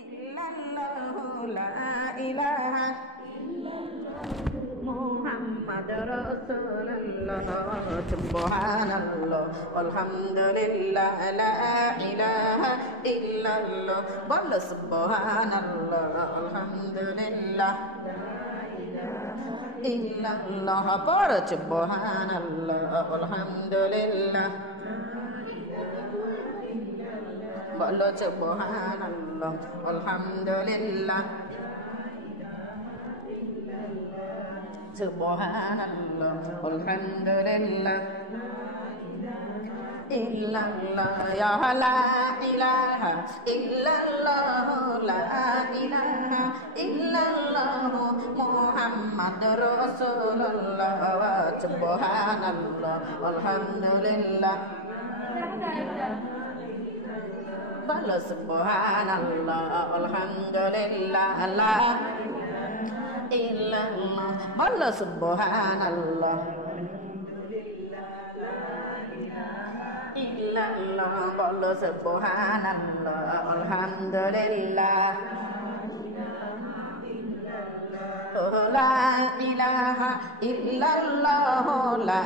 ইল্লাল্লাহু লা ইলাহা মুহাম্মাদুর রাসূলুল্লাহ সুবহানাল্লাহ আলহামদুলিল্লাহ লা ইলাহা ইল্লাল্লাহ বল সুবহানাল্লাহ আলহামদুলিল্লাহ ইল্লাল্লাহ পড় সুবহানাল্লাহ আলহামদুলিল্লাহ বলো সুবহানাল্লাহ আলহামদুলিল্লাহ সুবহানাল্লাহ আলহামদুলিল্লাহ ইল্লাল্লাহ ইয়া লা ইলাহা ইল্লাল্লাহ লা ইলাহা ইল্লাল্লাহ মুহাম্মাদুর রাসূলুল্লাহ সুবহানাল্লাহ আলহামদুলিল্লাহ বলো সুবহানাল্লাহ আলহামদুলিল্লাহ লা ইল্লাল্লাহ বলো সুবহানাল্লাহ ইল্লাল্লাহ বলো সুবহানাল্লাহ আলহামদুলিল্লাহ লা ইলাহা ইল্লাল্লাহ লা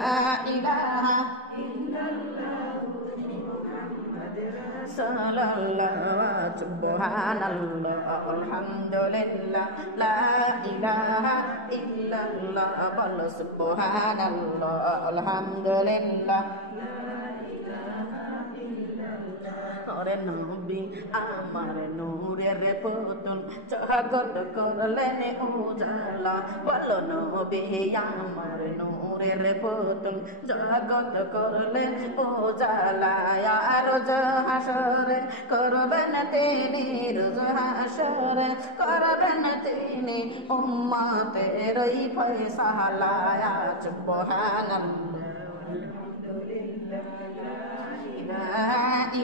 ইলাহা সাল্লাল্লাহু সুবহানাল্লাহ আলহামদুলিল্লাহ লা ইলাহা ইল্লাল্লাহ বল সুবহানাল্লাহ আলহামদুলিল্লাহ ওরে নবী আমার নূরের পুতুল জগৎ করলেন উজালা বলো নবী আমার নূরের পুতুল জগৎ করলেন উজালা আর হাসরে করবেন তিনি রোজ হাসরে করবেন তিনি উম্মতের এই ফয়সালা সুবহানাল্লাহ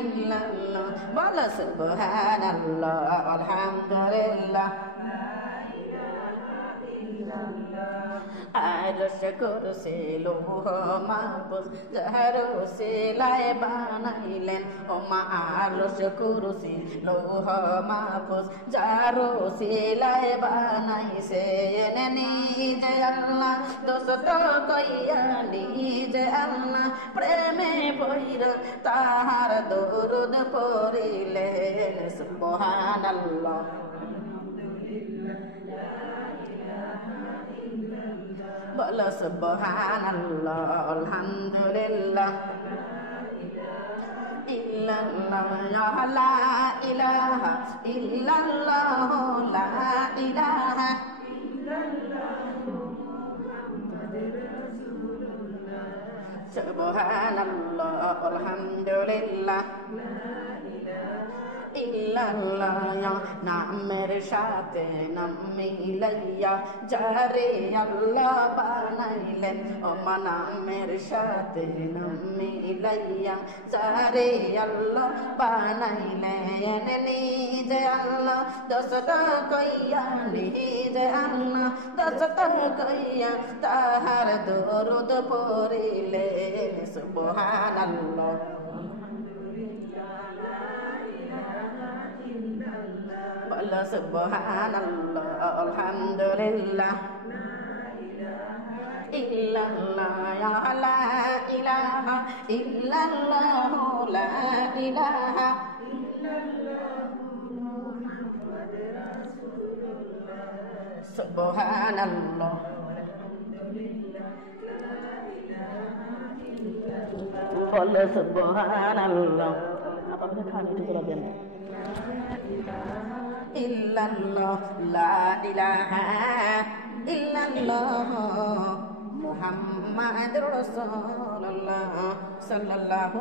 ইল্লাল্লাহ বলো সুবহানাল্লাহ আলহামদুলিল্লাহ আরশ কুরসি লৌহ মাহফুজ যাহারো সিলাই বানাইলেন ও মা আরশ কুরসি লৌহ মাহফুজ যাহারো সিলাই বানাইছে এনে নিজে আল্লাহ দোস্ত কইয়া নিজে আল্লাহ প্রেমে পইরা তাহার দরুদ পড়িলেন সুবহানাল্লাহ বলো সুবহানাল্লাহ আলহামদুলিল্লাহ ইল্লাল্লাহ লা ইলাহা ইল্লাল্লাহ লা ইলাহা সুবহানাল্লাহ আলহামদুলিল্লাহ ইল্লাল্লাহ নামের সাথে নাম মিলাইয়া যারে আল্লাহ বানাইলেন ও নামের সাথে নাম মিলাইয়া যারে আল্লাহ বানাইলেন নিজে আল্লাহ দোস্ত কইয়া নিজে আল্লাহ দোস্ত কইয়া তাহার দরুদ পড়িলেন সুবহানাল্লাহ বলো সুবহানাল্লাহ আলহামদুলিল্লাহ ইল্লাল্লাহ ইয়া লা ইলাহা ইল্লাল্লাহ লা ইলাহা সুবহানাল্লাহ বলো সুবহানাল্লাহ আপনাদের খালি একটু বলবেন ইল্লাল্লাহ লা ইলাহা ইল্লাল্লাহ মুহাম্মাদুর রাসূলুল্লাহ সাল্লাল্লাহু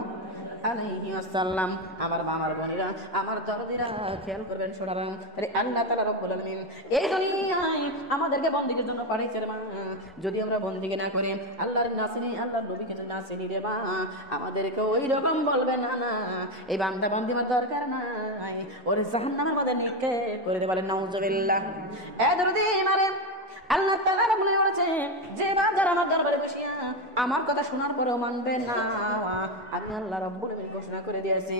আলাইহি ওয়াসাল্লাম। আমার বাবার বোনেরা, আমার দরদিরা, খেয়াল করবেন শোনারা, আরে আল্লাহ তাআলা রব্বুল আলামিন এই দুনিয়ায় আমাদেরকে বন্দেগীর জন্য পাঠিয়েছেন মা। যদি আমরা বন্দেগী না করি, আল্লাহর না চিনি, আল্লাহর নবীকে না চিনি রে মা, আমাদেরকে ওই রকম বলবে না না এই বান্দা বন্দি আমার দরকার নাই, ওর জাহান্নামের মধ্যে নিক্ষেপ করে দেবে, বলেন নাউজুবিল্লাহ। এ দরদি মারে আল্লাহ তাআলা বলে বলেছে যে বান্দা আমার দরবারে বসিয়া আমার কথা শোনার পরেও মানবে না, আমি আল্লাহ রব্বুল আলামিন ঘোষণা করে দিয়েছি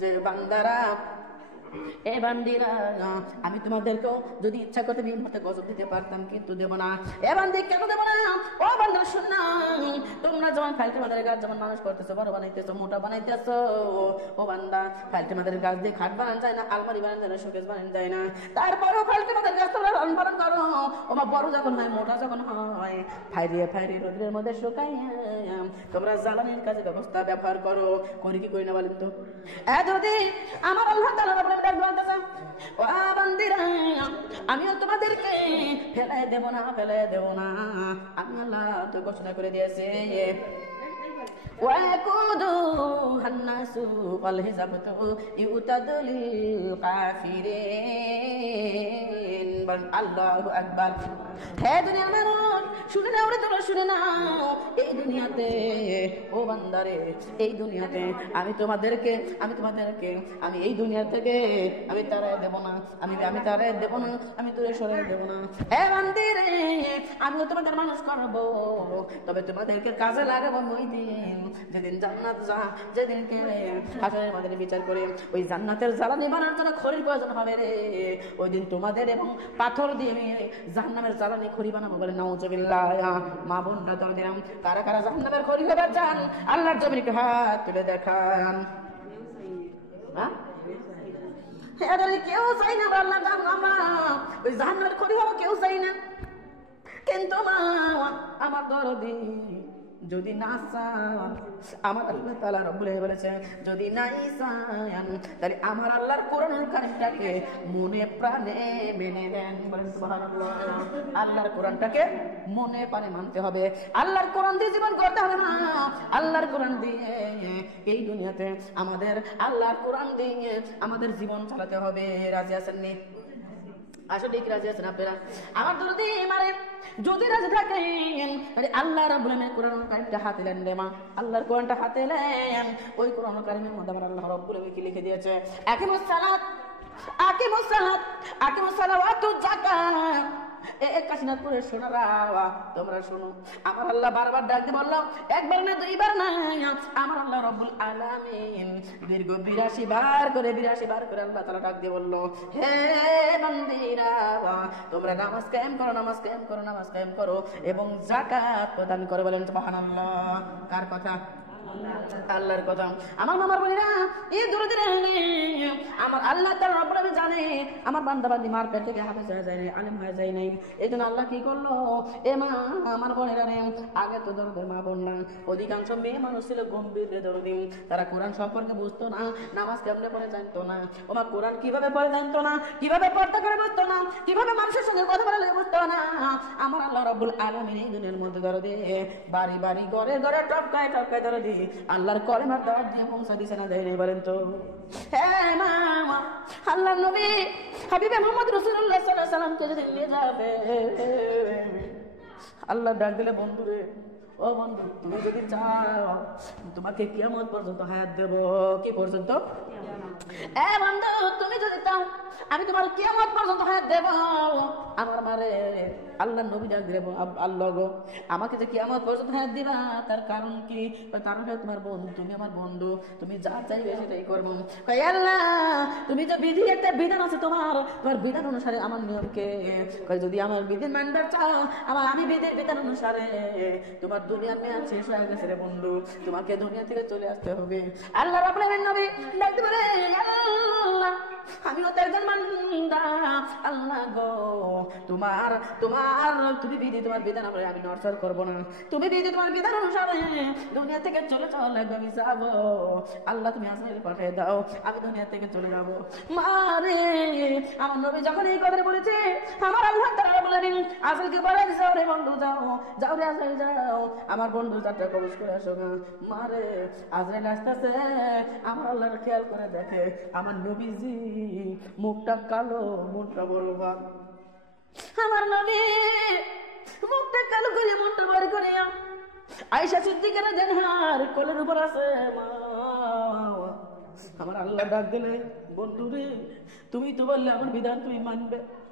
যে বান্দারা এ বান্দিরা, আমি তোমাদেরকেও যদি ইচ্ছা করতে এই মুহূর্তে গজব দিতে পারতাম, কিন্তু দেব না। এ বান্দি, কেন দেব না? ও বান্দা শুন না, তোমরা যখন ফাইলটি মাদের গাছ যেমন মানুষ করতেছো, বড় বানাইতেছো, মোটা বানাইতেছো, ও বান্দা ফাইলটি মাদের গাছ দিয়ে খাট বানানো যায় না, আলমারি বানানো যায় না, শোকেস বানানো যায় না, তারপরেও ফাইলটি মাদের গাছ তোমরা লালন পালন করো। ওমা বড় যখন হয়, মোটা যখন হয়, ফাইরিয়ে ফাইরিয়ে রোদের মধ্যে শুকাইয়া তোমরা জ্বালানির কাজে ব্যবস্থা ব্যবহার করো। করি কি করি না বলেন তো? যদি আমার আল্লাহ তাআলা আপনাদের ডাক বলতেছে, ও বান্দিরা, আমিও তোমাদেরকে ফেলাই দেব না, ফেলাই দেব না। আমি আল্লাহ তো ঘোষণা করে দিয়েছে, وَيَقُودُهَا النَّاسُ وَالْحِسَابُ يُؤْتَدُ لِلْكَافِرِينَ। আল্লাহু আকবার। হে দুনিয়ার মানুষ, শুনে নাও রে, তোমরা শুনে নাও। এই দুনিয়াতে, ও বান্দারে, এই দুনিয়াতে আমি তোমাদেরকে আমি এই দুনিয়া থেকে আমি তারাই দেব না, আমি তারাই দেব না, আমি দূরে সরাই দেব না। হে বান্দিরে, আমিও তোমাদের মানুষ করবো, তবে তোমাদেরকে কাজে লাগাবো ওই দিন, যেদিন জান্নাত যেদিনকে হাসরের মাঠে বিচার করে ওই জান্নাতের জ্বালানি বানানোর জন্য খড়ির প্রয়োজন হবে রে, ওই দিন তোমাদের এবং পাথর দিয়ে জাহান্নামের জ্বালানি খড়ি বানাবো। বলে নাউজুবিল্লাহ। মা বোনরা দর দিলাম, কারা কারা জাহান্নামের খড়ি হয়ে যান, আল্লাহর জমিকে হাত তুলে দেখান। কেউ চাই না আল্লাহ ওই জাহান্নামের খড়ি হবো, কেউ চাই না। কিন্তু মা আমার দরদি, যদি না চান, আমার আল্লাহ তাআলা রব্বুল আলামিন বলেছেন, যদি নাই চান তাহলে আমার আল্লাহর কোরআনুল কারীমটাকে মনে প্রাণে মেনে নেন। বলেন সুবহানাল্লাহ। আল্লাহর কোরআনটাকে মনে প্রাণে মানতে হবে, আল্লাহর কোরআন দিয়ে জীবন করতে হবে না। আল্লাহর কোরআন দিয়ে এই দুনিয়াতে আমাদের, আল্লাহর কোরআন দিয়ে আমাদের জীবন চালাতে হবে। রাজি আছেন নি? আসলে কি রাজি আছেন আপনারা? আমার দরদি মারে যদি রাজি থাকেন, আল্লাহ রাব্বুল আলামিন কোরআনুল কারীমটা হাতে নেন রে মা, আল্লাহর কোরআনটা হাতে নেন। ওই কোরআনুল কারীমের মধ্যে আমার আল্লাহ রাব্বুল আলামিন কি লিখে দিয়েছে? আকিমুস সালাত, আকিমুস সালাত, আকিমুস সালাওয়াতুজ যাকাত। কাশীনাথপুরের সোনারা, তোমরা শোনো, আমার আল্লাহ বারবার ডাকতে বললাম, একবার না দুইবার না, আমার আল্লাহ রব্বুল আলামিন দীর্ঘ ৮২ বার করে আল্লাহ তাআলা ডাক দিয়ে বলল, হে বান্দীরা, তোমরা নামাজ কায়েম করো, নামাজ কায়েম করো, নামাজ কায়েম করো এবং যাকাত প্রদান করো। বলেন সুবহানাল্লাহ। কার কথা? আল্লাহর কথা। আমার মামার বোনেরা, এই দরদিরা, আমার আল্লাহ তাআলা রব্বুল আলামিন জানে আমার বান্দা বান্দি মার পেট থেকে হাফেজ হয়ে যায় নাই, আলেম হয়ে যায় নাই। এই জন্য আল্লাহ কি করলো? এ মা, আমার বোনেরা রে, আগে তো দরদের মা বোন না, অধিকাংশ মেয়ে মানুষ ছিল গম্ভীর দরদি, তারা কোরআন সম্পর্কে বুঝতো না, নামাজ কেমনে পড়ে জানতো না, ওমা কোরআন কিভাবে পড়ে জানতো না, কিভাবে পড়তে করে বুঝতো না, কিভাবে মানুষের সঙ্গে কথা বলে বুঝতো না। আমার আল্লাহ রব্বুল আলামিন এই দুনিয়ার মধ্যে দরদি বাড়ি বাড়ি ঘরে ঘরে টপকায় টপকায় দরদি আল্লাহর কলেমার দাওয়াত দিয়ে পৌঁছে দিছে না, দেয় নাই? বলেন তো। হ্যাঁ মা, আল্লাহর নবী হাবিবে মুহাম্মদ রাসূলুল্লাহ সাল্লাল্লাহু আলাইহি ওয়াসাল্লামকে যদি নিয়ে যাবে, আল্লাহ ডাক দিলে, বন্ধুরে, ও বন্ধু, তুমি যদি চাও তোমাকে কিয়ামত পর্যন্ত হায়াত দেব। কি পর্যন্ত? এ বন্ধু, তুমি যদি চাও আমি তোমার কিয়ামত পর্যন্ত হায়াত দেব। আমার মারে আল্লাহ নবী ডাক দিলে, আল্লাহ গো, আমাকে যে কিয়ামত পর্যন্ত হায়াত দিবা, তার কারণ কি? কারণ তোমার বন্ধু, তুমি আমার বন্ধু, তুমি যা চাইবে সেটাই করবো। আল্লাহ, তুমি যে বিধি, একটা বিধান আছে তোমার বিধান অনুসারে আমার নিয়মকে, যদি আমার বিধান মানতে চাও, আমি বিধান অনুসারে, তোমার দুনিয়ার মেয়াদ শেষ হয়ে গেছে রে বন্ধু, তোমাকে দুনিয়া থেকে চলে আসতে হবে। আল্লাহ রাব্বুল আলামিন নবী ডাকতে পারে, আল্লাহ, আমিও তো একজন বান্দা, আল্লাহ গো, তুমি বিধি, তোমার বিধান আমি নড়চড় করবো না, তুমি বিধি, তোমার বিধান অনুসারে দুনিয়া থেকে চলে লাগবে, আমি যাবো। আল্লাহ, তুমি আজরাইল পাঠিয়ে দাও, আমি দুনিয়া থেকে চলে যাবো। মারে, আমার নবী যখন এই কথা বলেছে, আমার আল্লাহ তাআলা বলেন, আজরাইলকে বলে দিছে, রে বন্ধু, যাও যাও রে আজরাইল, যাও আমার বন্ধু যাত্রা কবজ করে আসো না। মারে, আজরাইল আসতেছে, আমার আল্লাহর খেয়াল করে দেখে আমার নবীজি মুখটা কালো, মনটা বড় ভাব। আমার নবী মুখটা কালো করে, মনটা বড় করে আয়েশা সিদ্দিকা রাদিয়াল্লাহু আনহার কোলের উপর আছে। মা, আমার আল্লাহ ডাক দিলে, বন্ধু রে, তুমি তো বললে আমার বিধান তুমি মানবে,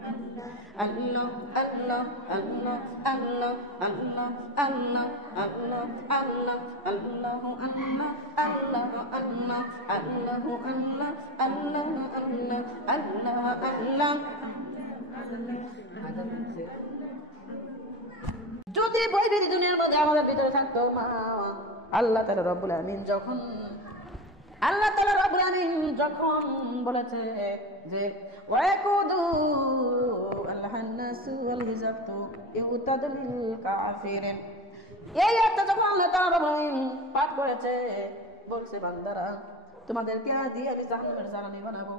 Allah, Allah, Allah, Allah, Allah, Allah, Allah, Allah, Allahu Allah, Allahu Allah, Allahu Allah, Allahu Allah, Allah, Allah. যদি বৈদিক দুনিয়ার মধ্যে আমাদের ভিতরে থাকতো মা আল্লাহ তাআলা রব্বুল আমিন যখন বলেছে যে ওয়াকুদু আল্লাহান্নাসু ওয়াল হিজাবতু ইউতাদলিল কাফিরিন, এই আয়াতটা যখন আল্লাহ তাআলা পাঠ করেছে বলছে বান্দারা তোমাদেরকে দিয়ে আমি জাহান্নামের জ্বালানি বানাবো,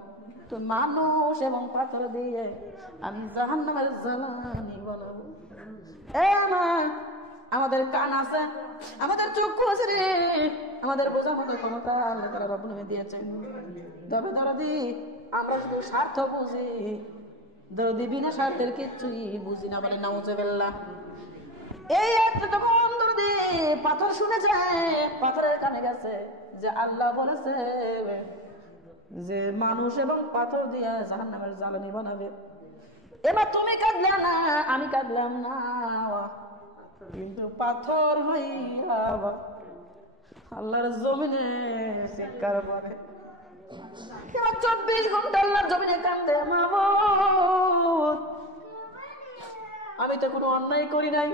তো মানুষ এবং পাথর দিয়ে আমি জাহান্নামের জ্বালানি বানাবো। আমাদের কান আছে, আমাদের চক্ষু আছে রে, আমাদের বোঝার মতো ক্ষমতা আল্লাহ তাআলা রব্বুল আমিন দিয়েছেন। তবে দরদি আমরা শুধু স্বার্থ বুঝি, দরদি বিনা স্বার্থের কিচ্ছুই বুঝি না, বলে নাউজুবিল্লাহ। এই একটা তখন দরদি পাথর শুনে যায়, পাথরের কানে গেছে যে আল্লাহ বলেছে যে মানুষ এবং পাথর দিয়ে জাহান্নামের জ্বালানি বানাবে। এবার তুমি কাঁদলে না, আমি কাঁদলাম না, কিন্তু পাথর হইয়া আল্লাহর জমিনে চিৎকার করে। এবার 24 ঘন্টা আল্লাহর জমিনে কান্দে, মাবুদ আমি তো কোনো অন্যায় করি নাই,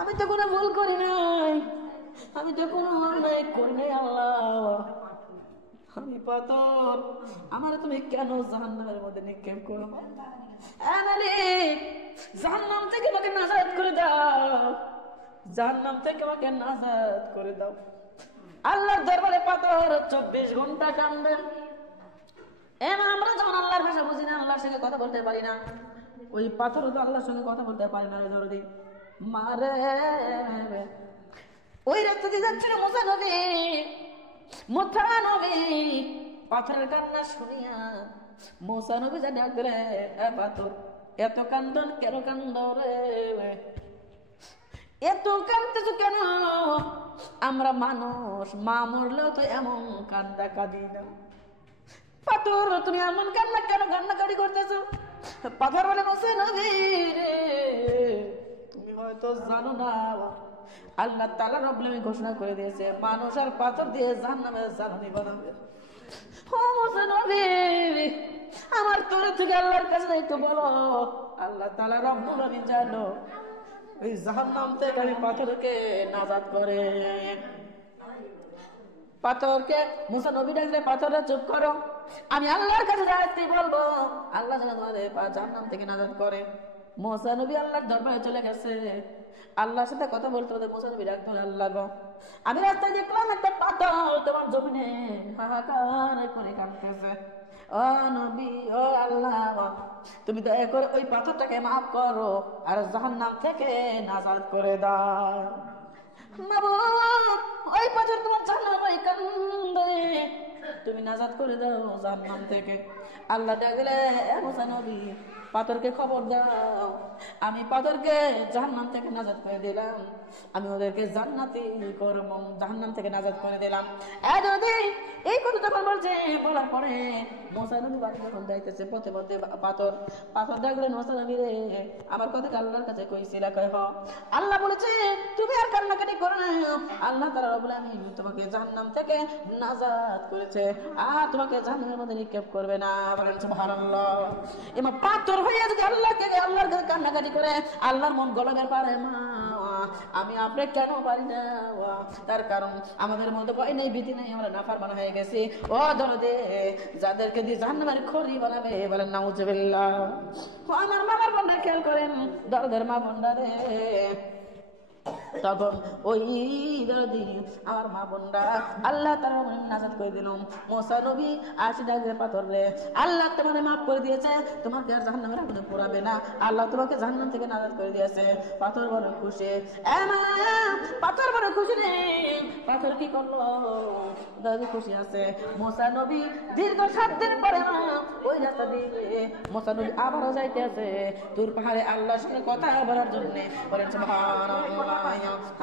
আমি তো কোনো ভুল করি নাই, আমি তো কোনো অন্যায় করি নাই আল্লাহ, আমি পাথর, আমার তুমি কেন জাহান্নামের মধ্যে নিক্ষেপ করো? জাহান্নাম থেকে আমাকে নাজাত করে দাও, জাহান্নাম থেকে আমাকে নাজাত করে দাও। আল্লাহর দরবারে পাথর 24 ঘন্টা কান্দে। আমরা যখন আল্লাহর ভাষা বুঝি না, আল্লাহর সঙ্গে কথা বলতে পারি না, ওই পাথর তো আল্লাহর সঙ্গে কথা বলতে পারি না। জরুরি মারে ওই রাস্তা দিয়ে যাচ্ছিল মুসা নবী, পাথরের কান্না শুনিয়া মুসা নবী যা ডাক দিলে, পাথর এত কান্দন কেন কান্দ রে, এত কান্দতেছ কেন? আমরা মানুষ, মা মরলেও তো এমন কান্দা কাঁদি না। পাথর তুমি এমন কান্না কেন কান্নাকাটি করতেছ? পাথর বলে মুসা নবী রে, তুমি হয়তো জানো না, আল্লাহ তাআলা রব্বুল আমিন ঘোষণা করে দিয়েছে মানুষ আর পাথর দিয়ে জাহান্নামের জ্বালানি বানাবে। ও মুসা নবী, আমার তরফ থেকে আল্লাহর কাছে একটু বলো, আল্লাহ তাআলা রব্বুল আমিন জানো ওই জাহান্নাম থেকে আমি পাথরকে নাজাত করে। পাথরকে মুসা নবী ডাকলে, পাথররা চুপ করো, আমি আল্লাহর কাছে যাচ্ছি বলবো আল্লাহ যেন তোমাদের জাহান্নাম থেকে নাজাত করে। মুসা নবী আল্লাহর দরবারে চলে গেছে, আল্লাহর সাথে কথা বলতে বলতে মুসা নবী ডাকতে হলো, আল্লাহ গো আমি রাস্তায় দেখলাম একটা পাথর তোমার জমিনে হাহাকার করে কাঁদতেছে, ও নবী ও আল্লাহ তুমি দয়া করে ওই পাথরটাকে মাফ করো আর জাহান্নাম থেকে নাজাত করে দাও। মাবুদ ওই পাথর তোমার জাহান্নামে কান্দে, তুমি নাজাত করে দাও জাহান্নাম থেকে। আল্লাহ ডাকলে, মুসা নবী পাথরকে খবর দাও, আমি পাথরকে জাহান্নাম থেকে নাজাত করে দিলাম, আমি ওদেরকে জান্নাতি করব, জাহান্নাম থেকে নাজাত করে দিলাম। এই কথা যখন বলছে, বলার পরে মুসা নবী বাড়ি যখন যাইতেছে পথে পথে পাথর ডাকলেন, মুসা নবী রে আমার কথা আল্লাহর কাছে কইছিলা? কয় হ। আল্লাহ বলেছে তুমি আর কান্নাকাটি করো না, আল্লাহ তাআলা রব্বুল আমিন তোমাকে জাহান্নাম থেকে নাজাত করেছে আর তোমাকে জাহান্নামের মধ্যে নিক্ষেপ করবে না। বলেন সুবহানাল্লাহ। এমা পাথর হইয়া যদি আল্লাহর কাছে কান্নাকাটি করে, আল্লাহর মন গলাবার পারে মা আমি আপনি কেন পারি না? তার কারণ আমাদের মধ্যে ভয় নেই, ভীতি নেই, আমরা নাফরমান হয়ে গেছি। ও দরদে যাদেরকে দিয়ে জাহান্নামের খড়ি বানাবে, বলেন নাউজুবিল্লাহ। ও আমার মামার বোনরা খেয়াল করেন, দরদের মা বোনরা রে, তখন ওই আমার মা বোনরা আল্লাহ তাআলা নাজাত করে দিল। মুসা নবী আসি ডাকবে, পাথর রে আল্লাহ তোমাকে মাফ করে দিয়েছে, তোমাকে আর জাহান্নামের আগুনে পোড়াবে না, আল্লাহ তোমাকে জাহান্নাম থেকে নাজাত করে দিয়েছে। পাথর বড় খুশি, পাথর বড় খুশি রে। পাথর কি করলো? দাদু খুশি আছে। মুসা নবী দীর্ঘ 7 দিন পরে ওই রাস্তা দিয়ে মুসা নবী আবারও যাইতে আছে তুর পাহাড়ে আল্লাহর সঙ্গে কথা বলার জন্য। বলেন সুবহানাল্লাহ।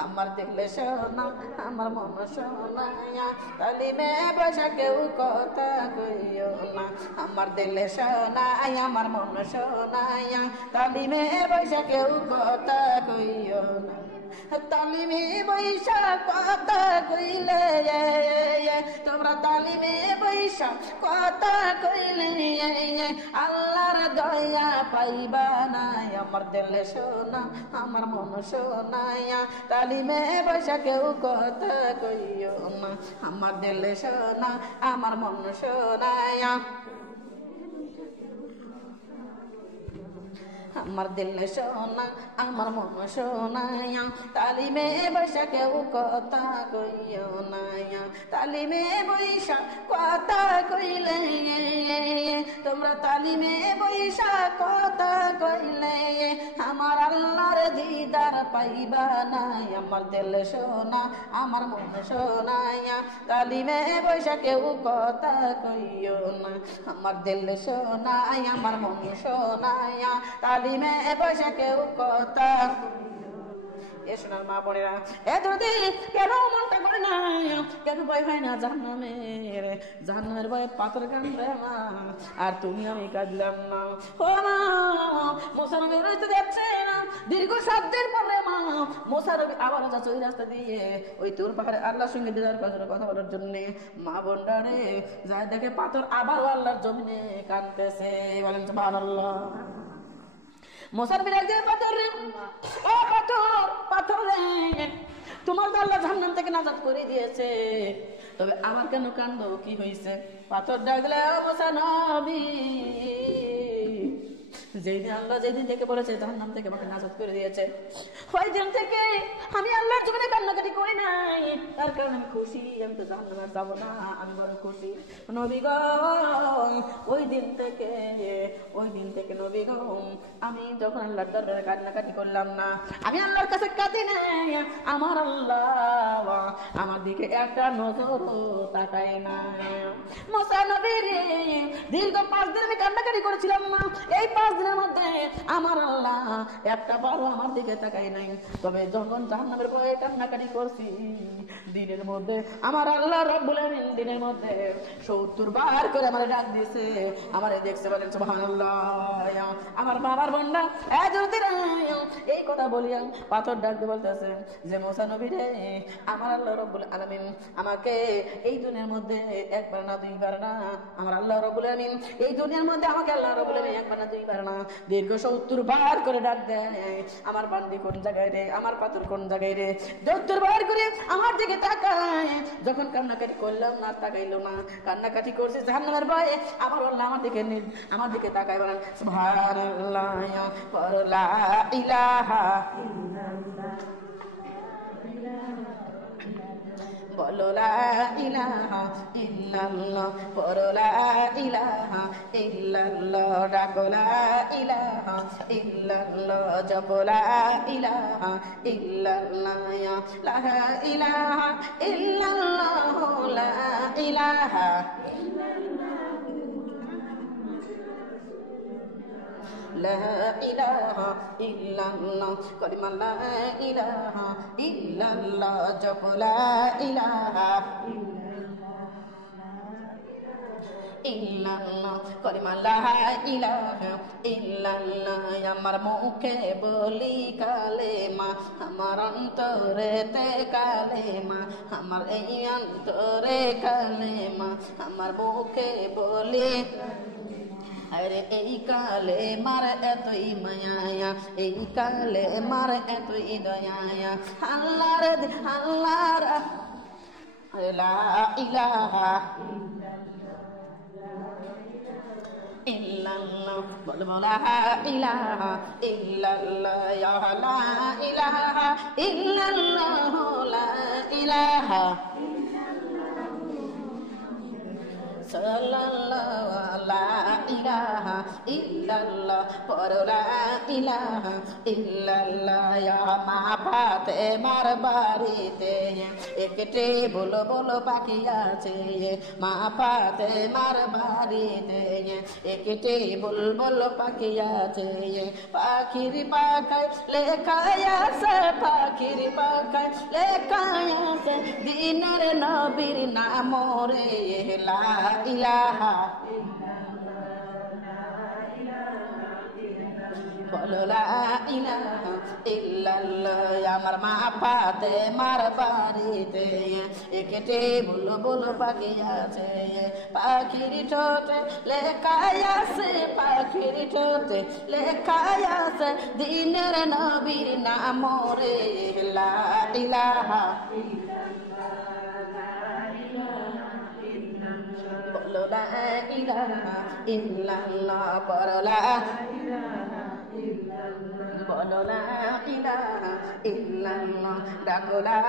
আমার দিলে সোনা আমার মন সোনায়া তালিমে বসা কেউ কথা কইও না আমার দিলে সোনাই আমার মন সোনায়া তালিমে বসা কেউ কথা কইও না তালিমে বৈশা কথা কইলে তোমরা তালিমে বৈশা কথা কইলে আল্লাহর দয়া পাইবা না আমার দিলে সোনা আমার মন সোনায়া তালিমে বৈশা কেউ কথা কইও না আমার দিলে সোনা আমার মন সোনায়া আমার দিল সোনা আমার মন সোনায়া তালিমে বৈশা কেউ কথা কইও না তালিমে বৈশা কথা কইলে তোমরা তালিমে বৈশা কথা কইলে আমার আল্লাহর দিদার পাইবা না আমার দিল সোনা আমার মন সোনায়া তালিমে বৈশা কেউ কথা কইও না আমার দিল সোনা আমার মন সোনায়া তালিমে বসে কেউ কথা সোনার মা বোনেরা যদি কেন মনটা করে না কেন ভয় হয় না জাহান্নামের ভয়ে পাথর কান্দে মা আর তুমি আমি কাঁদলাম না ও মা মুসা নবী রইতে যাচ্ছে না দীর্ঘ 7 দিন পরে মা মুসা নবী আবার যাচ্ছে ওই রাস্তা দিয়ে ওই তুর পাহাড়ে আল্লাহর সঙ্গে দিদার কথা বলার জন্য মা বোনরা রে যায় দেখে পাথর আবার আল্লাহর জমিনে কাঁদতেছে বলেন সুবহানাল্লাহ মুসার বিরাগ দিয়ে পাথর রে ও পাথর রে তোমার তো আল্লাহ জাহান্নাম থেকে নাজাত করে দিয়েছে তবে আমার কেন কান্দো কি হয়েছে পাথর ডাকলে ও মুসা নবী যেদিন আল্লাহ যেদিন থেকে বলেছে জাহান্নাম থেকে আমাকে নাজাত করে দিয়েছে ওই দিন থেকে আমি আল্লাহর জমিনে কান্নাকাটি করি নাই তার কারণে আমি খুশি আমি তো জাহান্নামে আর যাবো না আমি বড় খুশি নবী গো ওই দিন থেকে নবী গো আমি যখন আল্লাহর দরবারে কান্নাকাটি করলাম না আমি আল্লাহর কাছে কাঁদি নাই আমার আল্লাহ আমার দিকে একটা নজর তাকায় না মুসা নবী রে দীর্ঘ 5 দিন আমি কান্নাকাটি করেছিলাম না এই 5 দিনের মধ্যে আমার আল্লাহ একটা বারো আমার দিকে তাকাই নাই তবে যখন জাহান্নামের ভয়ে কান্নাকাটি করছি দিনের মধ্যে আমার আল্লাহ রব্বুল আমিন দিনের মধ্যে 70 বার করে আমার ডাক দিয়েছে আমারে দেখছে বলেন সুবহানাল্লাহ আমার বাবার বন্ডা যদি এই কথা বলিয়া পাথর ডাক দিয়ে বলতেছে যে মুসা নবী রে আমার আল্লাহ রব্বুল আলামিন আমাকে এই দুনিয়ার মধ্যে একবার না দুইবার না আমার আল্লাহ রব্বুল আমিন এই দুনিয়ার মধ্যে আমাকে আল্লাহ রব্বুল আমিন একবার না দুইবার না দীর্ঘ 70 বার করে ডাক দেয় আমার বান্দি কোন জায়গায় রে আমার পাথর কোন জায়গায় রে 70 বার করে আমার দিকে তাকায় যখন কান্নাকাটি করলাম না তাকাইলো না কান্নাকাটি করছে জাহান্নামের ভয়ে আবার আল্লাহ আমার দিকে তাকায় বলেন সুবহানাল্লাহ লা ইলাহা বলো লা ইলাহা ইল্লাল্লাহ পড়ো লা ইলাহা ইল্লাল্লাহ ডাকো লা ইলাহা ইল্লাল্লাহ জপো লা ইলাহা ইল্লাল্লাহ লা ইলাহা ইল্লাল্লাহ লা ইলাহা লা ইলাহা ইল্লাল্লাহ কালিমা লা ইলাহা ইল্লাল্লাহ জপ লা ইলাহা ইল্লাল্লাহ কালিমা লা ইলাহা ইল্লাল্লাহ আমার মুখে বলি কালেমা আমার অন্তরেতে কালেমা আমার এই অন্তরে কালেমা আমার মুখে বলি अरे काले मार एतई माया काले मार एतई दया अल्लाह रे अल्लाह ला इलाहा इल्लल्लाह बोल ला इलाहा इल्लल्लाह या ला इलाहा इल्लल्लाह ला इलाहा सल्लल्लाहु ला ইলাহা ইল্লাল্লাহ পড়ো লা ইলাহা ইল্লাল্লাহ। মা ফাতেমার বাড়িতে একটি বুলবুল পাখি আছে, মা ফাতেমার বাড়িতে একটি বুলবুল পাখি আছে। পাখির পাখায় লেখায় আছে, পাখির পাখায় লেখায় আছে দিনের নবীর নাম রে লা ইলাহা বলো লা ইলাহা ইল্লাল্লাহ। আমার মা ফাতেমার বাড়িতে একটি বুলবুল পাখি আছে, পাখির ঠোঁটে লেখায় আছে, পাখির ঠোঁটে লেখায় আছে দিনের নবীর নাম রে লা ইলাহা বলো লা ইলাহা ইল্লাল্লাহ বলো লা বলো লা ইলাহা ইল্লাল্লাহ ডাকো লা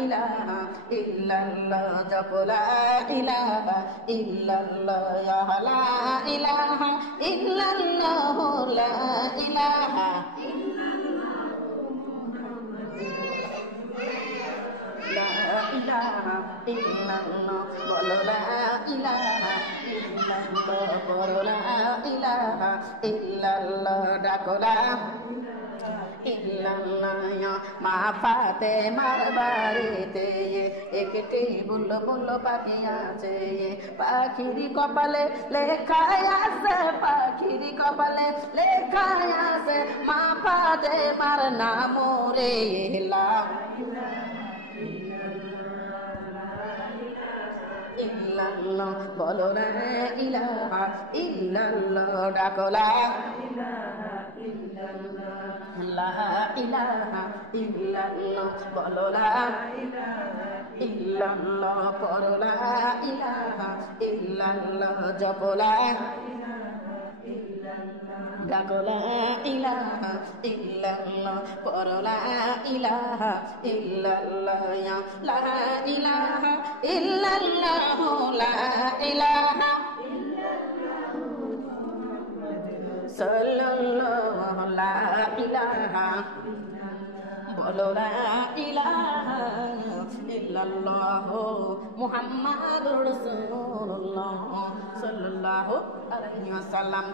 ইলাহা ইল্লাল্লাহ জপো লা ইলাহা ইল্লাল্লাহ লা ইলাহা ইল্লাল্লাহ লা ইলাহা লা ইলাহা ইল্লাল্লাহ বলো লা ইলাহা ইল্লাল্লাহ বলো লা ইলাহা ইল্লাল্লাহ ডাকো লা ইল্লাল্লাহ। মা ফাতেমার বাড়িতে একটি বুলবুল পাখি আছে, পাখির কপালে লেখায় আছে, পাখির কপালে লেখায় আছে মা ফাতেমার নাম রে লা ইল্লাল্লাহ বলো লা ইলাহা ইল্লাল্লাহ ডাকো লা লা ইলাহা ইল্লাল্লাহ বলো লা ইল্লাল্লাহ পড়ো লা ইলাহা ইল্লাল্লাহ জপো লা ডাকো লা ইলাহা ইল্লাল্লাহ পড়ো লা ইলাহা ইল্লাল্লাহ লা ইলাহা ইল্লাল্লাহ লা ইলাহা সাল্লাল্লাহু লা ইলাহা বলো লা ইলাহা ইল্লাল্লাহ মুহাম্মাদুর রাসূলুল্লাহ সাল্লাল্লাহু আলাইহি ওয়াসাল্লাম।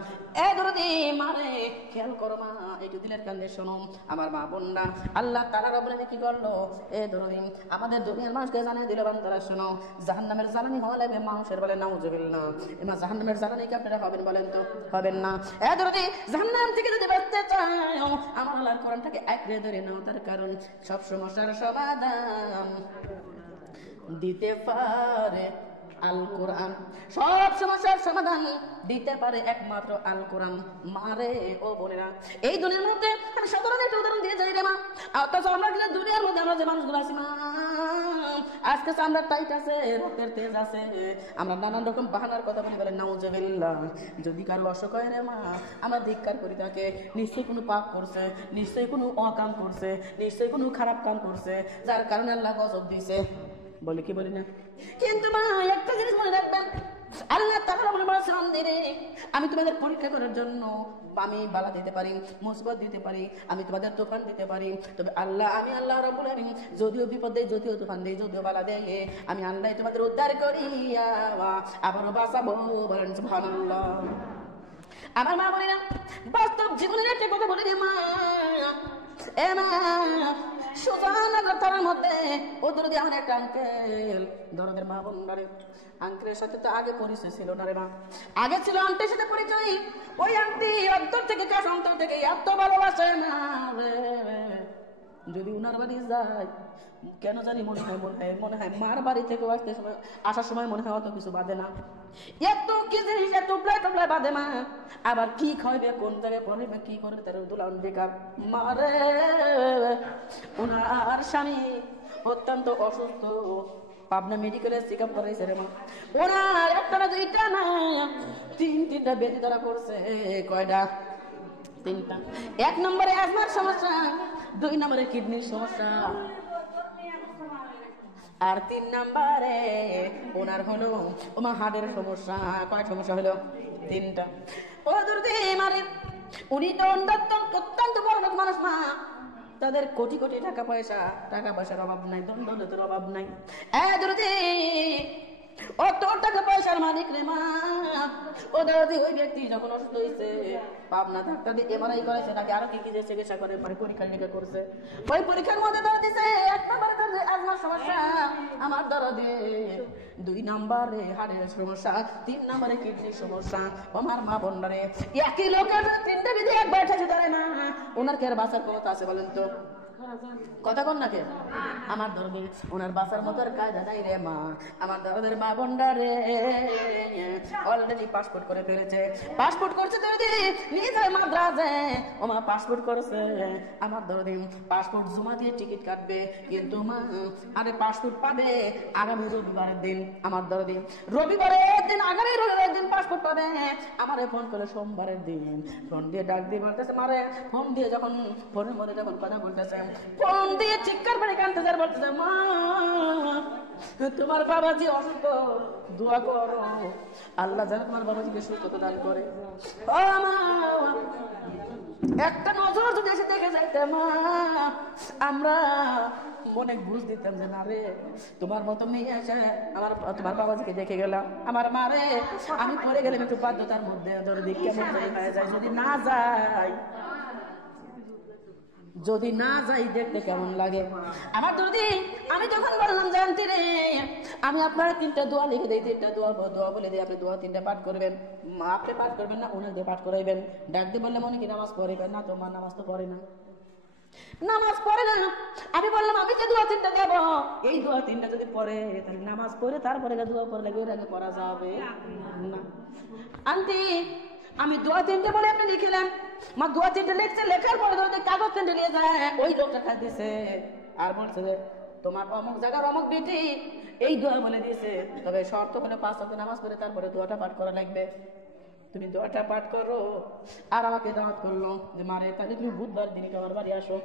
এ দরদি মারে খেয়াল করো মা, একটু দিলের কান্দে শোনো আমার মা বোনরা। আল্লাহ তাআলা রব্বুল আলামিন কি করলো? এ দরদি আমাদের দুনিয়ার মানুষকে জানিয়ে দিল বান্দারা শোনো, জাহান্নামের জ্বালানি হওয়া লাগবে মানুষের বলে নাউজুবিল্লাহ। এমা জাহান্নামের জ্বালানি কি আপনারা হবেন বলেন তো? হবেন না। এ দরদি জাহান্নাম থেকে যদি বাঁচতে চাও আমার আল্লাহর কোরআনটাকে আঁকড়ে ধরে নাও, তার কারণ সব সমস্যার সমাধান দিতে পারে আল কোরআন। সব সমস্যার সমাধান দিতে পারে একমাত্র আল কোরআন। মারে ও বোনেরা, এই দুনিয়ার মধ্যে আমি সাধারণ একটা উদাহরণ দিয়ে যাই রে মা। অথচ আমরা দুনিয়ার মধ্যে আমরা যে মানুষগুলো আছি মা, আজকে আমরা টাইট আছে, রক্তের তেজ আছে, আমরা নানান রকম বাহানার কথা বলে নাউজুবিল্লাহ। যদি কারো অসুখ হয় রে মা, আমরা ধিক্কার করি তাকে, নিশ্চয়ই কোনো পাপ করছে, নিশ্চয়ই কোনো অকাম করছে, নিশ্চয়ই কোনো খারাপ কাম করছে, যার কারণে আল্লাহ গজব দিয়েছে। বলি কি বলি না? কিন্তু মা একটা জিনিস মনে রাখবেন, আল্লাহ তাআলা বলেছেন দিনে আমি তোমাদের পরীক্ষা করার জন্য আমি বালা দিতে পারি, মুসিবত দিতে পারি, আমি তোমাদের তুফান দিতে পারি। তবে আমি আল্লাহ রাব্বুল আলামিন যদিও বিপদ দেই, যদিও তুফান দেই, যদিও বালা দেই, আমি আল্লাহ তোমাদের উদ্ধার করি আবারও বাঁচাবো। বলেন সুবহানাল্লাহ। আমার মা বলে না, বাস্তব জীবনের একটা কথা বলে রে মা। এ মা সুজানগর থানার মধ্যে ওদের দিয়ে আমার একটা আঙ্কেল, ধরনের মা বোনারে, আঙ্কেলের সাথে তো আগে পরিচয় ছিল না রে মা, আগে ছিল আন্টির সাথে পরিচয়। ওই আন্টি অন্তর থেকে কাজ অন্তর থেকে এত ভালোবাসে মা রে, যদি উনার বাড়ি যায় কেন জানি মনে হয় মার বাড়ি থেকে আসার সময় মনে হয় অত কিছু বাদে না, এত কিছু এত প্লাই বাদে মা। আবার কি খাইবে, কোন জায়গায় পড়বে, কি করবে তার দুলান বেকার মারে। ওনার স্বামী অত্যন্ত অসুস্থ, পাবনা মেডিকেলে চেক আপ করাইছে রে মা। ওনার একটা না দুইটা না তিনটা বেদি ধরা করছে। কয়টা? তিনটা। 1 নম্বরে অ্যাজমার সমস্যা, 2 নম্বরে কিডনির সমস্যা, আর 3 নম্বরে ওনার হলো ওমা হাড়ের সমস্যা। কয় সমস্যা হলো? 3টা। ও দরদি মানে উনি তো অত্যন্ত বড় লোক মানুষ মা, তাদের কোটি কোটি টাকা পয়সার অভাব নাই, দৌলতের অভাব নাই। দরদি অত টাকা পয়সার মালিক রে মা। ও দাদি ওই ব্যক্তি যখন অসুস্থ হয়েছে পাবনা ডাক্তার দিয়ে এমআরআই করেছে, নাকি আরো কি কি যে চিকিৎসা করে পরীক্ষা নিরীক্ষা করছে, ওই পরীক্ষার মধ্যে ধরে দিছে 1 নম্বরে আজমার সমস্যা আমার দরদে, 2 নম্বরে হাড়ের সমস্যা, 3 নম্বরে কিডনির সমস্যা। আমার মা বোনরে একই লোকের 3টে বিধি একবার ঠেকে ধরে না, ওনার কি আর বাঁচার ক্ষমতা আছে বলেন তো? কথা কন নাকি? আমার দরদে ওনার বাঁচার মতো আর কায়দা নাই রে মা। আমার দরদের মা বোনরা রে অলরেডি পাসপোর্ট করে ফেলেছে, পাসপোর্ট করছে দরদি নিজে মাদ্রাজে, ও মা পাসপোর্ট করেছে। আমার দরদি পাসপোর্ট জমা দিয়ে টিকিট কাটবে, কিন্তু মা আরে পাসপোর্ট পাবে আগামী রবিবারের দিন। আমার দরদি রবিবারের দিন, আগামী রবিবারের দিন পাসপোর্ট পাবে। আমারে ফোন করে সোমবারের দিন ফোন দিয়ে ডাক দিয়ে বলতেছে, মারে ফোন দিয়ে যখন ফোনের মধ্যে যখন কথা বলতেছে, ফোন দিয়ে চিৎকার করে কাঁদতেছে আর বলতেছে, মা তোমার বাবাজি অসুস্থ, দোয়া করো আল্লাহ যেন তোমার বাবাজিকে সুস্থতা দান করে। ও মা একটা নজর যদি এসে দেখে যাইতে মা, আমরা অনেক বুঝ দিতাম যে না রে তোমার মতো মেয়ে আছে, তোমার বাবাজিকে দেখে গেলাম। আমার মা রে আমি পড়ে গেলাম একটু বাধ্যতার মধ্যে, ধরে দিক কেমন হয়ে যায়, যদি না যাই দেখতে কেমন লাগে। আমার দরদি আমি তখন বললাম, জানতে রে আমি আপনার 3টা দোয়া লিখে দিই, 3টা দোয়া বলে দিই, আপনি দোয়া 3টা পাঠ করবেন। আপনি পাঠ করবেন না, ওনাকে পাঠ করাইবেন। ডাক দিয়ে বললে মনে কি নামাজ পড়েবেন না? তোমার নামাজ তো পড়ে না, নামাজ পড়ে না। আমি বললাম আমি যে দোয়া 3টা দেব, এই দোয়া 3টা যদি পড়ে তাহলে নামাজ পড়ে তারপরে দোয়া পড়লে এর আগে পড়া যাবে না। আন্টি আমি দোয়া 3টা বলে আপনি লিখলেন, মা দোয়া 3টা লিখছে, লেখার পরে ধরতে কাগজ 3টা নিয়ে যায়, ওই লোকটা খাইতেছে আর বলছে যে তোমার অমুক জায়গার অমুক বেটি এই দোয়া বলে দিয়েছে, তবে শর্ত হলে 5 ওয়াক্ত নামাজ পড়ে তারপরে দোয়াটা পাঠ করা লাগবে। তুমি দোয়াটা পাঠ করো। আর আমাকে দাওয়াত করলো যে মারে তাহলে তুমি বুধবার দিনকে আমার বাড়ি আসো।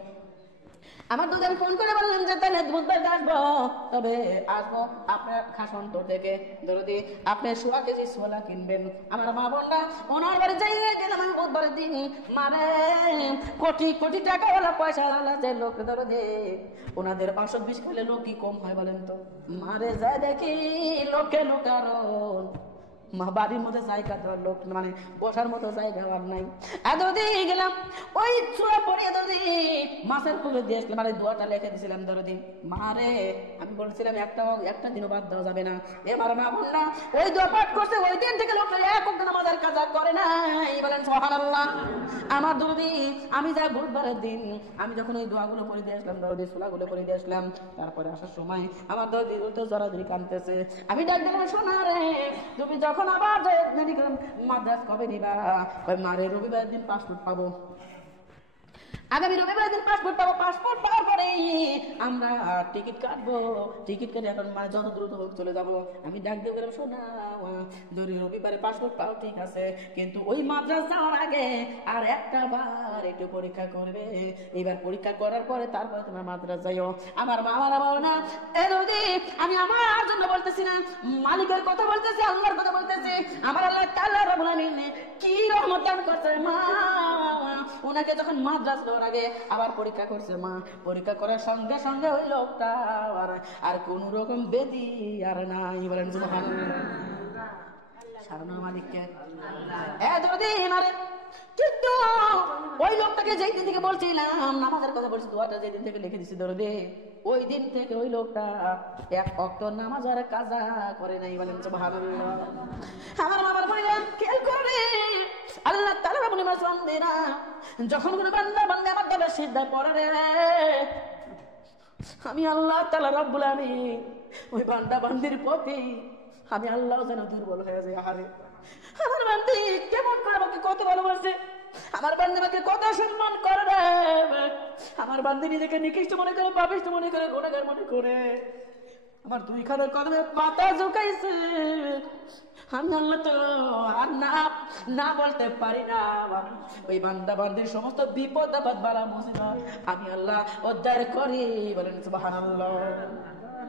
আমার দুজন ফোন করে বললাম যে তাহলে বুধবার আসবো, তবে আসবো আপনার খাস অন্তর থেকে, দরদি আপনি 1.5 কেজি ছোলা কিনবেন। আমার মা বোনরা ওনার বাড়ি যাই গেলাম আমি বুধবারের দিন। মারে কোটি কোটি টাকাওয়ালা পয়সাওয়ালা যে লোক দরদি, ওনাদের অসুখ বিষ খেলে লোক কি কম হয় বলেন তো? মারে যায় দেখি লোকে লোকারণ, মা বাড়ির মধ্যে জায়গা দেওয়ার লোক মানে বসার মতো জায়গা আর নাই। দরদি গেলাম ওই ছোড়া পড়িয়ে দরদি মাছের পুকুরে দিয়ে আসলাম, মানে দোয়াটা লিখে দিয়েছিলাম দরদি। মারে আমি বলছিলাম একটা দিনও বাদ দেওয়া যাবে না। এবার মা বোনরা ওই দোয়া পাঠ করছে, ওই দিন থেকে লোকটা এক নামাজের কাজা করে নাই, বলেন সুবহানাল্লাহ। আমার দরদি আমি যা বুধবারের দিন আমি যখন ওই দোয়াগুলো পড়ে দিয়ে আসলাম, দরদি ছোলাগুলো পড়ে দিয়ে আসলাম, তারপরে আসার সময় আমার দরদি তো জড়াজড়ি কাঁদতেছে। আমি ডাক দিলাম, শোনা রে তুমি যখন আবার মেডিকেল মাদ্রাস কবে দিবা? ওই মারে রবিবার দিন পাসপোর্ট পাবো, আগামী রবিবার দিন পাসপোর্ট পাবো, পাসপোর্ট পাওয়ার পরে আমরা টিকিট কাটবো, টিকিট কেটে এখন মানে যত দ্রুত হোক চলে যাবো। আমি ডাক দিয়ে গেলাম, শোনা রবিবারে পাসপোর্ট পাও ঠিক আছে, কিন্তু ওই মাদ্রাস যাওয়ার আগে আর একটা বার একটু পরীক্ষা করবে, এবার পরীক্ষা করার পরে তারপরে তোমার মাদ্রাস যাইও। আমার মামারা বলো না এদি আমি আমার জন্য বলতেছি না, মালিকের কথা বলতেছি, আল্লাহর কথা বলতেছি। আমার আল্লাহ তাআলা রাব্বুল আলামিন কি রহমত দান করছে মা, ওনাকে যখন মাদ্রাস আগে আবার পরীক্ষা করছে মা, পরীক্ষা করার সঙ্গে সঙ্গে ওই লোকটা আর কোন রকম বেদি আর নাই, বলেন সুবহানাল্লাহ। সারানোর মালিককে কিন্তু ওই লোকটাকে যেই দিন থেকে বলছিলাম নামাজের কথা বলছি, দোয়াটা যেদিন থেকে লিখে দিছি দরদে, ওই দিন থেকে ওই লোকটা 1 ওয়াক্ত নামাজ আর কাজা করে নাই, বলেন সুবহানাল্লাহ। আমার বাবার পরিবার খেয়াল করবে, আল্লাহ তাআলা রাব্বুল মাসুন্দিরা যখন কোনো বান্দা আমার দলে সিজদায় পড়ে রে, আমি আল্লাহ তাআলা রাব্বুল আলামিন ওই বান্দা বান্দির প্রতি আমি আল্লাহ যেন দুর্বল হয়ে যাই। আহারে আমার বান্দি কেমন করে আমাকে কত ভালোবাসে, আমার বান্দি আমাকে কত সম্মান করে রে, আমার বান্দি নিজেকে নিকৃষ্ট মনে করে, পাপিষ্ঠ মনে করে, গুনাহগার মনে করে আমার 2 খানার কদমে পাতা ঝুঁকাইছে। আমি আল্লাহ তো আর না বলতে পারি না, ওই বান্দা বান্দির সমস্ত বিপদ আপদ বালা মুসিবত আমি আল্লাহ উদ্ধার করি, বলেন সুবহানাল্লাহ।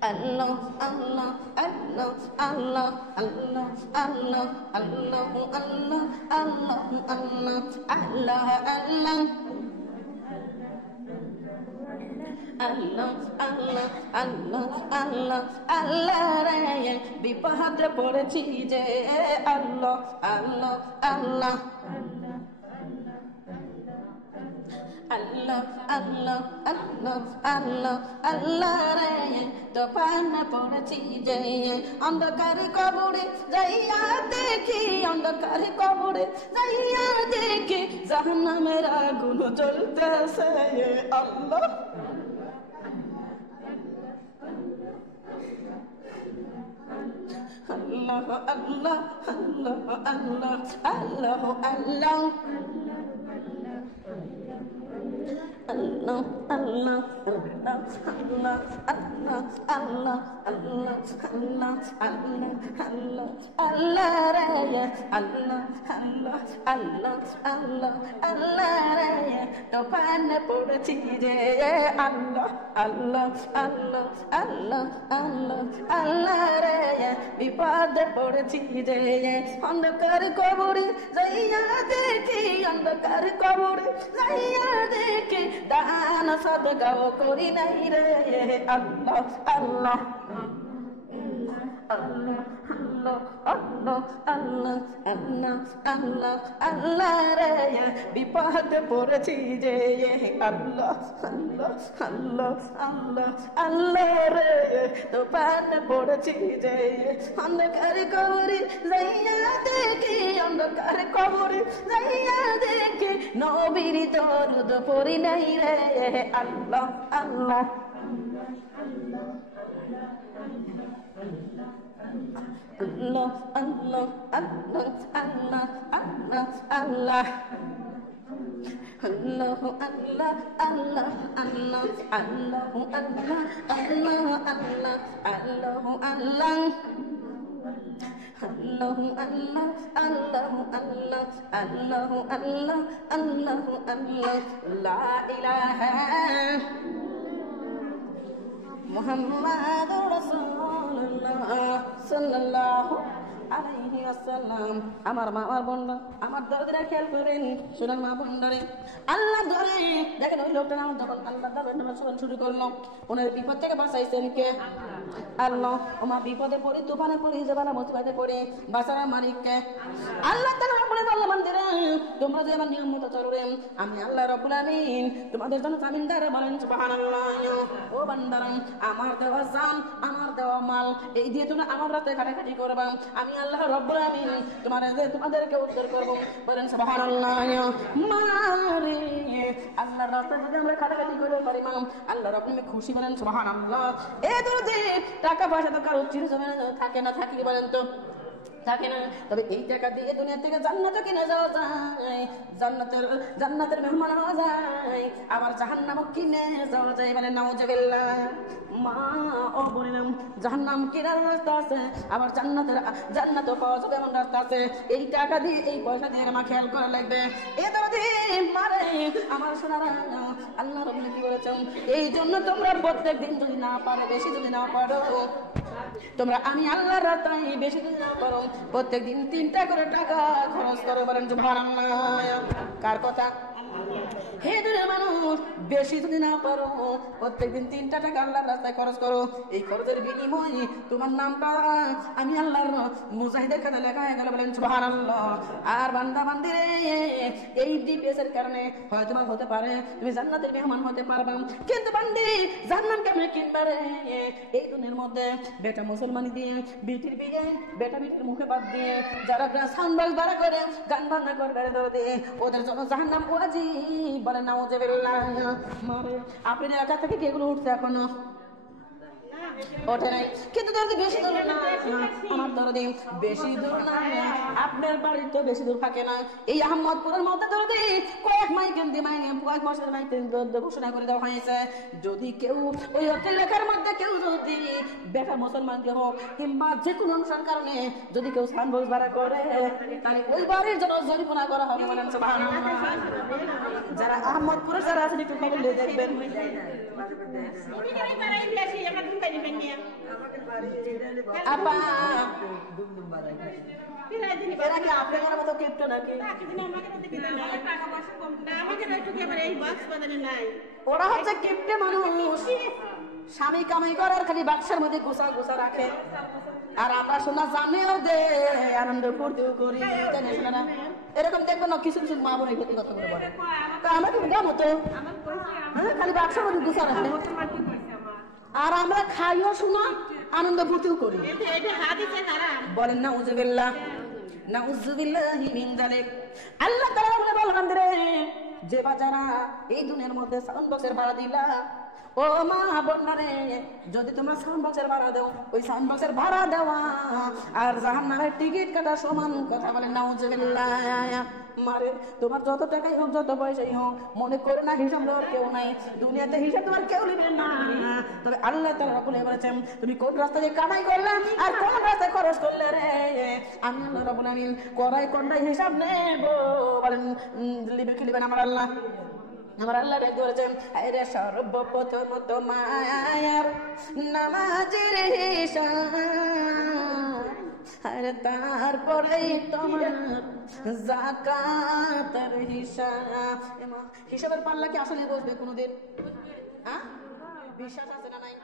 Allah, Allah, Allah, Allah, Allah, Allah, Allah, Allah, Allah, Allah, Allah, Allah. Allah, Allah, Allah, Allah, Allah রে বিপদে পড়েছি যে Allah, Allah, Allah, Allah, Allah, Allah, Allah, Allah রে তোফানে পড়েছি যে অন্ধকারে কবরে যাইয়া দেখি অন্ধকারে কবরে যাইয়া দেখি জাহান্নামের আগুন জ্বলতেছে Allah. Allah, Allah, Allah, Allah, Allah, Allah. Allah, Allah, Allah, Allah, Allah, Allah, Allah, Allah, Allah, Allah, Allah রে Allah, Allah, Allah, Allah, Allah রে তোফানে পড়েছি যে Allah, Allah, Allah, Allah, Allah, Allah রে বিপদে পড়েছি যে অন্ধকার কবরে যাইয়া দেখি অন্ধকার কবরে যাইয়া দেখি দান সদকাও করি নাই রে Allah, Allah, Allah, Allah, Allah, Allah, Allah, Allah, Allah রে বিপদে পড়েছি যে Allah, Allah, Allah, Allah, Allah রে তোফানে পড়েছি যে অন্ধকার কবরে যাইয়া দেখি অন্ধকার কবরে যাইয়া দেখি নবীর দরুদ পড়ি নাই রে Allah, Allah. Allah, Allah, Allah, Allah, Allah, Allah. Allah, Allah, Allah, Allah, Allah, Allah, Allah, Allah, Allah, Allah. Allah, Allah, Allah, Allah, Allah, Allah, Allah, Allah. La ilaha Muhammadur Rasulullah sallallahu আলাইহি ওয়াসাল্লাম। আমার মা আমার বোন আমার দরদিরা খেয়াল করেন, শুনেন মা বোনরে, আল্লাহ ধরে দেখেন ওই লোকটা নাম যখন আল্লাহ ধরে নামাজ শুরু করলো, ওনার বিপদ থেকে বাঁচাইছেন কে? আল্লাহ। ওমা বিপদে পড়ি, তুফানে পড়ি, জবানা মুসিবতে পড়ি, বাঁচানোর মালিক কে? আল্লাহ তাআলা বলে বললেন বান্দারা তোমরা যে আমার নিয়ম মতো চলবে আমি আল্লাহ রাব্বুল আমিন তোমাদের জন্য জামিনদার, বলেন সুবহানাল্লাহ। ও বান্দারা আমার দেওয়া জান আমার দেওয়া মাল এই দিয়ে তোমরা আমার রাতে কাটাকাটি করবা, আমি আল্লাহ রাব্বুল আমিন তোমাদেরকে উদ্ধার করব, বলেন সুবহানাল্লাহ। মারে আল্লাহ রাতে যদি আমরা কাটাকাটি করতে পারি মা আল্লাহ রাব্বুল আমিন খুশি, বলেন সুবহানাল্লাহ। এই দুর্দে টাকা পয়সা তো কারো চিরজীবনে থাকে না, থাকি বলেন তো থাকে না, তবে এই টাকা দিয়ে দুনিয়া থেকে জান্নাতে কিনে যাওয়া যায়, জান্নাতের মেহমান হওয়া যায়, আবার জাহান্নামও কিনে যাওয়া যায়, মানে নাউজুবিল্লাহ। মা ও বললাম জাহান্নাম কেনার রাস্তা আছে, আবার জান্নাতও পাওয়া যাবে এমন রাস্তা আছে। এই টাকা দিয়ে এই পয়সা দিয়ে আমার খেয়াল করা লাগবে। এ দাদি মারে আমার সোনারা আল্লাহ রাব্বুল কি বলেছেন, এই জন্য তোমরা প্রত্যেক দিন যদি না পারো, বেশি যদি না পারো, তোমরা আমি আল্লাহর রাস্তায় বেশি যদি না পারো প্রত্যেক দিন 3টা করে টাকা খরচ করো, বলেন সুবহানাল্লাহ। কার কথা? হে দুনিয়ার মানুষ বেশি যদি না পারো প্রত্যেকদিন 3টা টাকা আল্লাহর রাস্তায় খরচ করো। এই খরচের বিনিময়ে তোমার নামটা আমি আল্লাহর মুজাহিদের খাতায় লেখা হয়ে গেল, বলেন সুবহানাল্লাহ। আর বান্দা বান্দি এই ডিপিএস এর কারণে হয়তো হতে পারে তুমি জান্নাতের মেহমান হতে পারবা, কিন্তু বান্দি জান্নাত কেমনে কিনবা রে? এই দুনিয়ার মধ্যে বেটা মুসলমানি দিয়ে বিটির বিয়ে, বেটা বিটির মুখে বাদ দিয়ে যারা সাউন্ড বাড়া করে গান বাজনা করবে ওদের জন্য জাহান্নাম ওয়াজিব, বলেন নাউজুবিল্লাহ। মারে আপনি এলাকা থেকে কি এগুলো উঠছে এখনো? ওঠে নাই, কিন্তু দরদি বেশি দূর না, আমার দরদি বেশি দূর না, আপনার বাড়ি তো বেশি দূর থাকে না। এই আহমদপুরের মধ্যে দরদি কয়েক মাসের মাইকে ঘোষণা করে দেওয়া হয়েছে, যদি কেউ ওই এলাকার মধ্যে কেউ যদি বেটা মুসলমান হোক কিংবা যে কোনো অনুষ্ঠান কারণে যদি কেউ সানবোজ ভাড়া করে তাহলে ওই বাড়ির জন্য জরিমানা করা হবে, বলেন সুবহানাল্লাহ। যারা আহমদপুরের যারা আছেন একটু খবর দেখবেন। আপা এরা কি আপনার মতো কিপ্টো নাকি? ওরা হচ্ছে কিপ্টে মানুষ, স্বামী কামাই করার খালি বাক্সের মধ্যে গোসা গোসা রাখে, আর আমরা শোনা জানেও দে আনন্দ ফুর্তিও করি, জানি শোনা না। এরকম দেখবেন না কিছু কিছু মা বোনের ক্ষতি কথা করে বলে আমরা কি কেমন তো খালি বাক্সের মধ্যে গোসা রাখে, আর আমরা খাইও শোনা আনন্দ ফুর্তিও করি। বলেন না উজুবিল্লাহ নাউযুবিল্লাহি মিন যালিক। আল্লাহ তাআলা বলেন রে যে বাজারা এই দুনিয়ার মধ্যে সাউন্ড বক্সের ভাড়া দিলা, ও মা বোনারে যদি তোমরা সাউন্ড বক্সের ভাড়া দাও, ওই সাউন্ড বক্সের ভাড়া দেওয়া আর জাহান্নামের টিকিট কাটা সমান। কথা বলেন নাউযুবিল্লাহ। মারে তোমার যত টাকাই হোক যত পয়সাই হোক মনে করো না হিসাব দেওয়ার কেউ নাই, দুনিয়াতে হিসাব তোমার কেউ নেবে না। তবে আল্লাহ তাআলা বলেছেন তুমি কোন রাস্তা দিয়ে কামাই করলে আর কোন রাস্তায় খরচ করলে রে, আমি আল্লাহ রাব্বুল আলামিন কোনটাই হিসাব নেব। বলেন লিবে কি লিবেন আমার আল্লাহ? আমার আল্লাহ ডাক ধরেছেন আরে সর্বপ্রথম তোমার নামাজের হিসাব, আরে তারপরে তোমার যাকাতের হিসাব। হিসাবের পাল্লা কি আসলে বসবে কোনোদিন? হ্যাঁ, বিশ্বাস আছে না নাই?